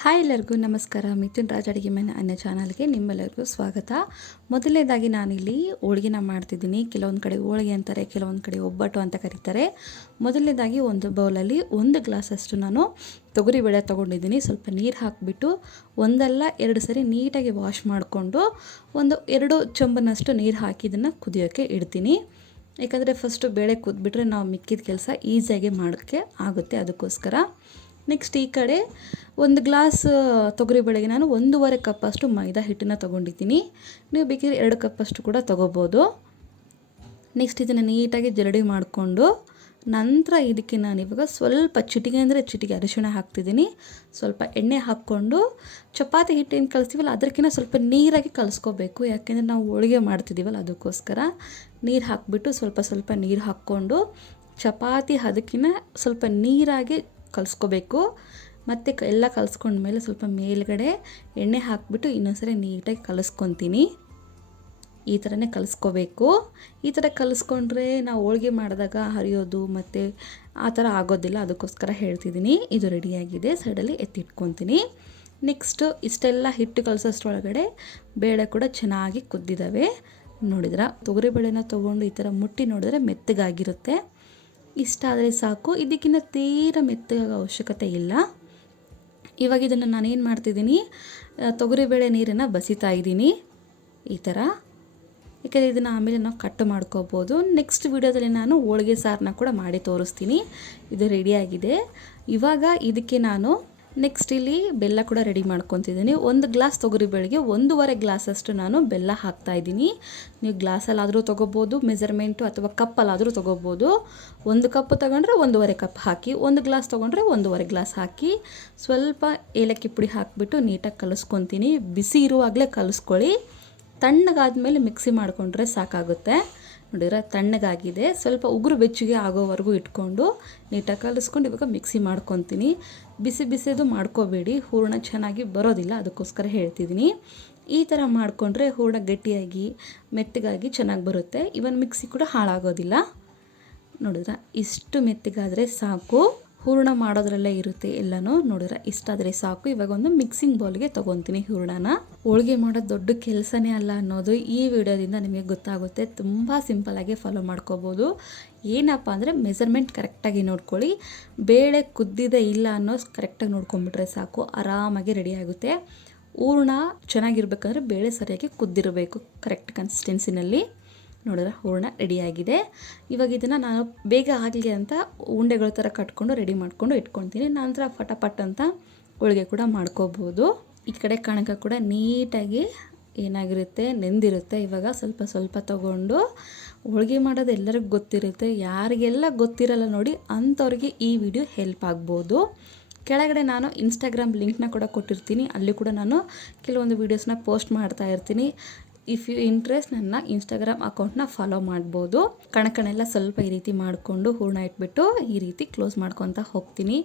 Hi ಎಲ್ಲರಿಗೂ ನಮಸ್ಕಾರ. ಮಿಥುನ್ ರಾಜ್ ಅಡುಗೆ ಮನೆ ಅನ್ನೋ ಚಾನಲ್ಗೆ ನಿಮ್ಮೆಲ್ಲರಿಗೂ ಸ್ವಾಗತ. ಮೊದಲನೇದಾಗಿ ನಾನಿಲ್ಲಿ ಹೋಳಿಗೆನ ಮಾಡ್ತಿದ್ದೀನಿ. ಕೆಲವೊಂದು ಕಡೆ ಹೋಳಿಗೆ ಅಂತಾರೆ, ಕೆಲವೊಂದು ಕಡೆ ಒಬ್ಬಟ್ಟು ಅಂತ ಕರೀತಾರೆ. ಮೊದಲನೇದಾಗಿ ಒಂದು ಬೌಲಲ್ಲಿ 1 ಗ್ಲಾಸಷ್ಟು ನಾನು ತೊಗರಿಬೇಳೆ ತೊಗೊಂಡಿದ್ದೀನಿ. ಸ್ವಲ್ಪ ನೀರು ಹಾಕಿಬಿಟ್ಟು ಒಂದಲ್ಲ 2 ಸರಿ ನೀಟಾಗಿ ವಾಶ್ ಮಾಡಿಕೊಂಡು ಒಂದು 2 ಚೊಂಬನಷ್ಟು ನೀರು ಹಾಕಿ ಇದನ್ನು ಕುದಿಯೋಕ್ಕೆ ಇಡ್ತೀನಿ. ಯಾಕಂದರೆ ಫಸ್ಟು ಬೇಳೆ ಕುದ್ಬಿಟ್ರೆ ನಾವು ಮಿಕ್ಕಿದ ಕೆಲಸ ಈಸಿಯಾಗಿ ಮಾಡೋಕ್ಕೆ ಆಗುತ್ತೆ, ಅದಕ್ಕೋಸ್ಕರ. ನೆಕ್ಸ್ಟ್ ಈ ಕಡೆ 1 ಗ್ಲಾಸ್ ತೊಗರಿಬೇಳೆಗೆ ನಾನು 1.5 ಕಪ್ಪಷ್ಟು ಮೈದಾ ಹಿಟ್ಟನ್ನು ತೊಗೊಂಡಿದ್ದೀನಿ. ನೀವು ಬೇಕಿದ್ರೆ 2 ಕಪ್ಪಷ್ಟು ಕೂಡ ತೊಗೋಬೋದು. ನೆಕ್ಸ್ಟ್ ಇದನ್ನು ನೀಟಾಗಿ ಜರಡಿ ಮಾಡಿಕೊಂಡು ನಂತರ ಇದಕ್ಕೆ ನಾನಿವಾಗ ಸ್ವಲ್ಪ ಚಿಟಿಕೆ ಅಂದರೆ ಚಿಟಿಕೆ ಅರಿಶಿಣ ಹಾಕ್ತಿದ್ದೀನಿ. ಸ್ವಲ್ಪ ಎಣ್ಣೆ ಹಾಕ್ಕೊಂಡು ಚಪಾತಿ ಹಿಟ್ಟೇನು ಕಲಿಸ್ತೀವಲ್ಲ ಅದಕ್ಕಿಂತ ಸ್ವಲ್ಪ ನೀರಾಗಿ ಕಲಿಸ್ಕೋಬೇಕು. ಯಾಕೆಂದರೆ ನಾವು ಹೋಳಿಗೆ ಮಾಡ್ತಿದ್ದೀವಲ್ಲ, ಅದಕ್ಕೋಸ್ಕರ ನೀರು ಹಾಕಿಬಿಟ್ಟು ಸ್ವಲ್ಪ ನೀರು ಹಾಕ್ಕೊಂಡು ಚಪಾತಿ ಅದಕ್ಕಿಂತ ಸ್ವಲ್ಪ ನೀರಾಗಿ ಕಲಿಸ್ಕೋಬೇಕು. ಮತ್ತು ಎಲ್ಲ ಕಲಿಸ್ಕೊಂಡ್ಮೇಲೆ ಸ್ವಲ್ಪ ಮೇಲ್ಗಡೆ ಎಣ್ಣೆ ಹಾಕಿಬಿಟ್ಟು ಇನ್ನೊಂದ್ಸರಿ ನೀಟಾಗಿ ಕಲಿಸ್ಕೊತೀನಿ. ಈ ಥರನೇ ಕಲಿಸ್ಕೋಬೇಕು. ಈ ಥರ ಕಲಿಸ್ಕೊಂಡ್ರೆ ನಾವು ಹೋಳಿಗೆ ಮಾಡಿದಾಗ ಹರಿಯೋದು ಮತ್ತು ಆ ಥರ ಆಗೋದಿಲ್ಲ, ಅದಕ್ಕೋಸ್ಕರ ಹೇಳ್ತಿದ್ದೀನಿ. ಇದು ರೆಡಿಯಾಗಿದೆ, ಸೈಡಲ್ಲಿ ಎತ್ತಿಟ್ಕೊತೀನಿ. ನೆಕ್ಸ್ಟು ಇಷ್ಟೆಲ್ಲ ಹಿಟ್ಟು ಕಲಿಸೋಷ್ಟ್ರೊಳಗಡೆ ಬೇಳೆ ಕೂಡ ಚೆನ್ನಾಗಿ ಕುದ್ದಿದ್ದಾವೆ. ನೋಡಿದ್ರ ತೊಗರಿಬೇಳೆನ ತೊಗೊಂಡು ಈ ಥರ ಮುಟ್ಟಿ ನೋಡಿದ್ರೆ ಮೆತ್ತಗಾಗಿರುತ್ತೆ. ಇಷ್ಟ ಆದರೆ ಸಾಕು, ಇದಕ್ಕಿಂತ ತೀರ ಮೆತ್ತಗಾಗೋ ಅವಶ್ಯಕತೆ ಇಲ್ಲ. ಇವಾಗ ಇದನ್ನು ನಾನೇನು ಮಾಡ್ತಿದ್ದೀನಿ, ತೊಗರಿಬೇಳೆ ನೀರನ್ನು ಬಸಿತಾ ಇದ್ದೀನಿ ಈ ಥರ. ಯಾಕೆಂದರೆ ಇದನ್ನು ಆಮೇಲೆ ನಾವು ಕಟ್ ಮಾಡ್ಕೋಬೋದು. ನೆಕ್ಸ್ಟ್ ವಿಡಿಯೋದಲ್ಲಿ ನಾನು ಹೋಳಿಗೆ ಸಾರನ್ನ ಕೂಡ ಮಾಡಿ ತೋರಿಸ್ತೀನಿ. ಇದು ರೆಡಿಯಾಗಿದೆ. ಇವಾಗ ಇದಕ್ಕೆ ನಾನು ನೆಕ್ಸ್ಟ್ ಇಲ್ಲಿ ಬೆಲ್ಲ ಕೂಡ ರೆಡಿ ಮಾಡ್ಕೊತಿದ್ದೀನಿ. 1 ಗ್ಲಾಸ್ ತೊಗರಿಬೇಳೆಗೆ 1.5 ಗ್ಲಾಸಷ್ಟು ನಾನು ಬೆಲ್ಲ ಹಾಕ್ತಾಯಿದ್ದೀನಿ. ನೀವು ಗ್ಲಾಸಲ್ಲಾದರೂ ತೊಗೋಬೋದು, ಮೆಜರ್ಮೆಂಟು ಅಥವಾ ಕಪ್ಪಲ್ಲಾದರೂ ತೊಗೋಬೋದು. 1 ಕಪ್ ತೊಗೊಂಡ್ರೆ 1.5 ಕಪ್ ಹಾಕಿ, 1 ಗ್ಲಾಸ್ ತೊಗೊಂಡ್ರೆ 1.5 ಗ್ಲಾಸ್ ಹಾಕಿ, ಸ್ವಲ್ಪ ಏಲಕ್ಕಿ ಪುಡಿ ಹಾಕಿಬಿಟ್ಟು ನೀಟಾಗಿ ಕಲಿಸ್ಕೊತೀನಿ. ಬಿಸಿ ಇರುವಾಗಲೇ ಕಲಿಸ್ಕೊಳ್ಳಿ. ತಣ್ಣಗಾದ್ಮೇಲೆ ಮಿಕ್ಸಿ ಮಾಡಿಕೊಂಡ್ರೆ ಸಾಕಾಗುತ್ತೆ. ನೋಡಿದ್ರೆ ತಣ್ಣಗಾಗಿದೆ. ಸ್ವಲ್ಪ ಉಗುರು ಬೆಚ್ಚಗೆ ಆಗೋವರೆಗೂ ಇಟ್ಕೊಂಡು ನೀಟಾಗಿ ಕಲಿಸ್ಕೊಂಡು ಇವಾಗ ಮಿಕ್ಸಿ ಮಾಡ್ಕೊತೀನಿ. ಬಿಸಿದು ಮಾಡ್ಕೋಬೇಡಿ, ಹೂರಣ ಚೆನ್ನಾಗಿ ಬರೋದಿಲ್ಲ, ಅದಕ್ಕೋಸ್ಕರ ಹೇಳ್ತಿದ್ದೀನಿ. ಈ ಥರ ಮಾಡಿಕೊಂಡ್ರೆ ಹೂರಣ ಗಟ್ಟಿಯಾಗಿ ಮೆತ್ತಗಾಗಿ ಚೆನ್ನಾಗಿ ಬರುತ್ತೆ. ಇವನ್ ಮಿಕ್ಸಿ ಕೂಡ ಹಾಳಾಗೋದಿಲ್ಲ. ನೋಡಿದ್ರೆ ಇಷ್ಟು ಮೆತ್ತಗಾದರೆ ಸಾಕು. ಹೂರಣ ಮಾಡೋದ್ರಲ್ಲೇ ಇರುತ್ತೆ ಎಲ್ಲನೂ. ನೋಡಿದ್ರೆ ಇಷ್ಟಾದರೆ ಸಾಕು. ಇವಾಗ ಒಂದು ಮಿಕ್ಸಿಂಗ್ ಬೌಲ್ಗೆ ತೊಗೊತೀನಿ ಹೂರಣನ. ಹೋಳಿಗೆ ಮಾಡೋದು ದೊಡ್ಡ ಕೆಲಸನೇ ಅಲ್ಲ ಅನ್ನೋದು ಈ ವಿಡಿಯೋದಿಂದ ನಿಮಗೆ ಗೊತ್ತಾಗುತ್ತೆ. ತುಂಬ ಸಿಂಪಲ್ಲಾಗಿ ಫಾಲೋ ಮಾಡ್ಕೋಬೋದು. ಏನಪ್ಪ ಅಂದರೆ ಮೆಜರ್ಮೆಂಟ್ ಕರೆಕ್ಟಾಗಿ ನೋಡ್ಕೊಳ್ಳಿ. ಬೇಳೆ ಕುದ್ದಿದೆ ಇಲ್ಲ ಅನ್ನೋ ಕರೆಕ್ಟಾಗಿ ನೋಡ್ಕೊಂಬಿಟ್ರೆ ಸಾಕು, ಆರಾಮಾಗಿ ರೆಡಿ ಆಗುತ್ತೆ. ಹೂರಣ ಚೆನ್ನಾಗಿರ್ಬೇಕಂದ್ರೆ ಬೇಳೆ ಸರಿಯಾಗಿ ಕುದ್ದಿರಬೇಕು ಕರೆಕ್ಟ್ ಕನ್ಸಿಸ್ಟೆನ್ಸಿನಲ್ಲಿ. ನೋಡಿದ್ರೆ ಹೂರಣ ರೆಡಿಯಾಗಿದೆ. ಇವಾಗ ಇದನ್ನು ನಾನು ಬೇಗ ಆಗಲಿ ಅಂತ ಉಂಡೆಗಳ ಥರ ಕಟ್ಕೊಂಡು ರೆಡಿ ಮಾಡ್ಕೊಂಡು ಇಟ್ಕೊತೀನಿ. ನಂತರ ಫಟಾಫಟ್ ಅಂತ ಹೋಳಿಗೆ ಕೂಡ ಮಾಡ್ಕೋಬೋದು. ಈ ಕಡೆ ಕಣಕ ಕೂಡ ನೀಟಾಗಿ ಏನಾಗಿರುತ್ತೆ ನೆಂದಿರುತ್ತೆ. ಇವಾಗ ಸ್ವಲ್ಪ ತೊಗೊಂಡು ಹೋಳಿಗೆ ಮಾಡೋದು ಎಲ್ಲರಿಗೂ ಗೊತ್ತಿರುತ್ತೆ. ಯಾರಿಗೆಲ್ಲ ಗೊತ್ತಿರಲ್ಲ ನೋಡಿ ಅಂಥವ್ರಿಗೆ ಈ ವಿಡಿಯೋ ಹೆಲ್ಪ್ ಆಗ್ಬೋದು. ಕೆಳಗಡೆ ನಾನು ಇನ್ಸ್ಟಾಗ್ರಾಮ್ ಲಿಂಕ್ನ ಕೂಡ ಕೊಟ್ಟಿರ್ತೀನಿ. ಅಲ್ಲಿ ಕೂಡ ನಾನು ಕೆಲವೊಂದು ವೀಡಿಯೋಸ್ನ ಪೋಸ್ಟ್ ಮಾಡ್ತಾ ಇರ್ತೀನಿ. ಇಫ್ ಯು ಇಂಟ್ರೆಸ್ಟ್ ನನ್ನ ಇನ್ಸ್ಟಾಗ್ರಾಮ್ ಅಕೌಂಟ್ನ ಫಾಲೋ ಮಾಡ್ಬೋದು. ಕಣಕಣೆಲ್ಲ ಸ್ವಲ್ಪ ಈ ರೀತಿ ಮಾಡಿಕೊಂಡು ಹೂರಣ ಇಟ್ಬಿಟ್ಟು ಈ ರೀತಿ ಕ್ಲೋಸ್ ಮಾಡ್ಕೊತಾ ಹೋಗ್ತೀನಿ.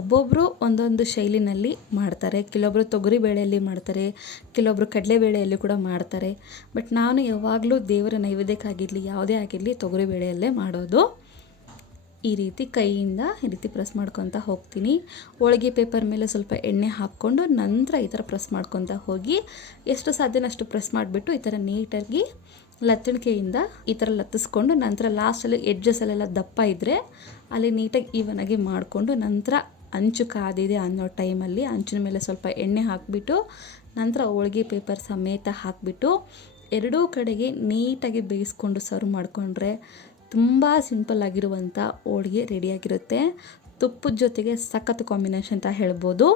ಒಬ್ಬೊಬ್ಬರು ಒಂದೊಂದು ಶೈಲಿನಲ್ಲಿ ಮಾಡ್ತಾರೆ. ಕೆಲವೊಬ್ಬರು ತೊಗರಿ ಬೇಳೆಯಲ್ಲಿ ಮಾಡ್ತಾರೆ, ಕೆಲವೊಬ್ಬರು ಕಡಲೆಬೇಳೆಯಲ್ಲಿ ಕೂಡ ಮಾಡ್ತಾರೆ. ಬಟ್ ನಾನು ಯಾವಾಗಲೂ ದೇವರ ನೈವೇದ್ಯಕ್ಕಾಗಿರಲಿ ಯಾವುದೇ ಆಗಿರಲಿ ತೊಗರಿ ಬೇಳೆಯಲ್ಲೇ ಮಾಡೋದು. ಈ ರೀತಿ ಕೈಯಿಂದ ಈ ರೀತಿ ಪ್ರೆಸ್ ಮಾಡ್ಕೊತಾ ಹೋಗ್ತೀನಿ. ಹೋಳಿಗೆ ಪೇಪರ್ ಮೇಲೆ ಸ್ವಲ್ಪ ಎಣ್ಣೆ ಹಾಕ್ಕೊಂಡು ನಂತರ ಈ ಥರ ಪ್ರೆಸ್ ಮಾಡ್ಕೊತಾ ಹೋಗಿ ಎಷ್ಟು ಸಾಧ್ಯನೋ ಅಷ್ಟು ಪ್ರೆಸ್ ಮಾಡಿಬಿಟ್ಟು ಈ ಥರ ನೀಟಾಗಿ ಲತ್ತಣಿಕೆಯಿಂದ ಈ ಥರ ಲತ್ತಿಸ್ಕೊಂಡು ನಂತರ ಲಾಸ್ಟಲ್ಲಿ ಎಡ್ಜಸಲ್ಲೆಲ್ಲ ದಪ್ಪ ಇದ್ದರೆ ಅಲ್ಲಿ ನೀಟಾಗಿ ಈವನಾಗಿ ಮಾಡಿಕೊಂಡು ನಂತರ ಅಂಚು ಕಾದಿದೆ ಅನ್ನೋ ಟೈಮಲ್ಲಿ ಅಂಚಿನ ಮೇಲೆ ಸ್ವಲ್ಪ ಎಣ್ಣೆ ಹಾಕಿಬಿಟ್ಟು ನಂತರ ಹೋಳಿಗೆ ಪೇಪರ್ ಸಮೇತ ಹಾಕಿಬಿಟ್ಟು ಎರಡೂ ಕಡೆಗೆ ನೀಟಾಗಿ ಬೇಯಿಸ್ಕೊಂಡು ಸರ್ವ್ ಮಾಡಿಕೊಂಡ್ರೆ ತುಂಬ ಸಿಂಪಲ್ಲಾಗಿರುವಂಥ ಹೋಳಿಗೆ ರೆಡಿಯಾಗಿರುತ್ತೆ. ತುಪ್ಪದ ಜೊತೆಗೆ ಸಖತ್ ಕಾಂಬಿನೇಷನ್ ಅಂತ ಹೇಳ್ಬೋದು.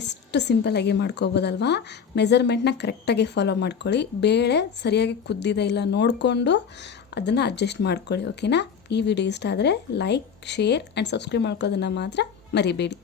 ಎಷ್ಟು ಸಿಂಪಲ್ಲಾಗಿ ಮಾಡ್ಕೋಬೋದಲ್ವಾ. ಮೆಜರ್ಮೆಂಟ್ನ ಕರೆಕ್ಟಾಗಿ ಫಾಲೋ ಮಾಡ್ಕೊಳ್ಳಿ. ಬೇಳೆ ಸರಿಯಾಗಿ ಕುದ್ದಿದೆ ಇಲ್ಲ ನೋಡಿಕೊಂಡು ಅದನ್ನು ಅಡ್ಜಸ್ಟ್ ಮಾಡ್ಕೊಳ್ಳಿ. ಓಕೆನಾ. ಈ ವಿಡಿಯೋ ಇಷ್ಟ ಆದರೆ ಲೈಕ್, ಶೇರ್ ಆ್ಯಂಡ್ ಸಬ್ಸ್ಕ್ರೈಬ್ ಮಾಡ್ಕೋದನ್ನು ಮಾತ್ರ ಮರಿಬೇಡಿ.